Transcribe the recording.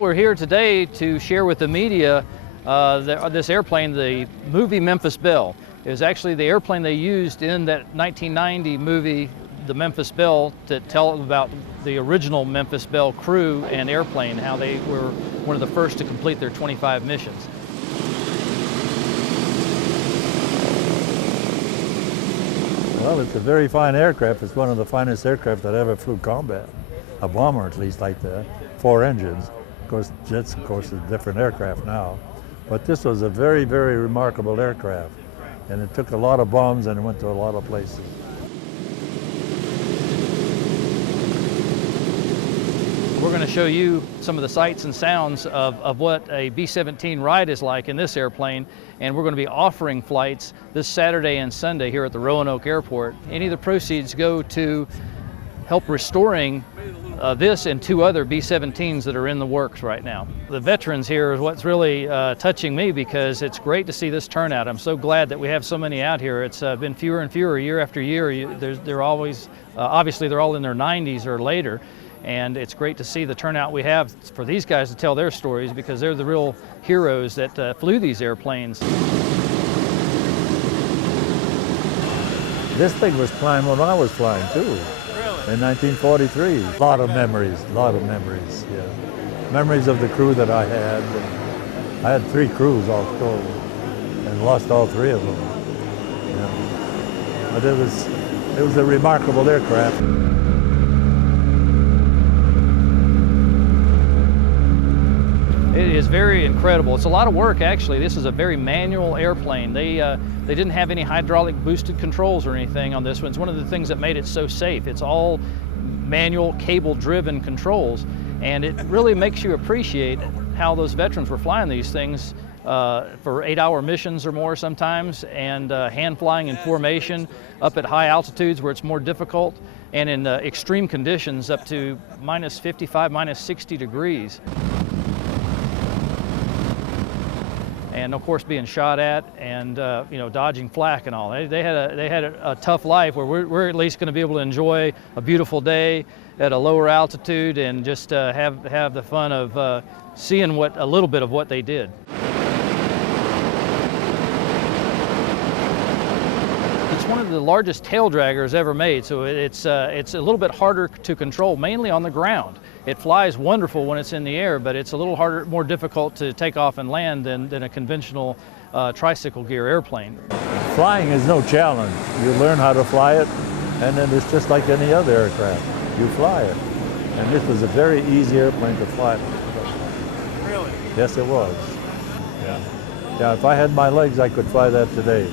We're here today to share with the media this airplane, the movie Memphis Belle. It was actually the airplane they used in that 1990 movie, The Memphis Belle, to tell about the original Memphis Belle crew and airplane, how they were one of the first to complete their 25 missions. Well, it's a very fine aircraft. It's one of the finest aircraft that ever flew combat. A bomber, at least, like that. 4 engines. Of course, jets, of course, is a different aircraft now. But this was a very, very remarkable aircraft. And it took a lot of bombs and it went to a lot of places. We're going to show you some of the sights and sounds of what a B-17 ride is like in this airplane, and we're going to be offering flights this Saturday and Sunday here at the Roanoke Airport. Any of the proceeds go to help restoring this and 2 other B-17s that are in the works right now. The veterans here is what's really touching me, because it's great to see this turnout. I'm so glad that we have so many out here. It's been fewer and fewer year after year. They're always, obviously they're all in their 90s or later. And it's great to see the turnout we have for these guys to tell their stories, because they're the real heroes that flew these airplanes. This thing was flying when I was flying too. Really? In 1943. A lot of memories, yeah. Memories of the crew that I had. I had 3 crews all told and lost all 3 of them. Yeah. But it was a remarkable aircraft. It is very incredible. It's a lot of work, actually. This is a very manual airplane. They didn't have any hydraulic boosted controls or anything on this one. It's one of the things that made it so safe. It's all manual, cable-driven controls, and it really makes you appreciate how those veterans were flying these things for 8-hour missions or more sometimes, and hand flying in formation up at high altitudes where it's more difficult, and in extreme conditions up to minus 55, minus 60 degrees. And of course being shot at and you know, dodging flak and all. They had a tough life, where we're at least going to be able to enjoy a beautiful day at a lower altitude and just have the fun of seeing a little bit of what they did. It's one of the largest tail draggers ever made, so it's a little bit harder to control, mainly on the ground. It flies wonderful when it's in the air, but it's a little harder, more difficult to take off and land than a conventional tricycle gear airplane. Flying is no challenge. You learn how to fly it, and then it's just like any other aircraft. You fly it. And this was a very easy airplane to fly. Really? Yes, it was. Yeah. Yeah, if I had my legs, I could fly that today.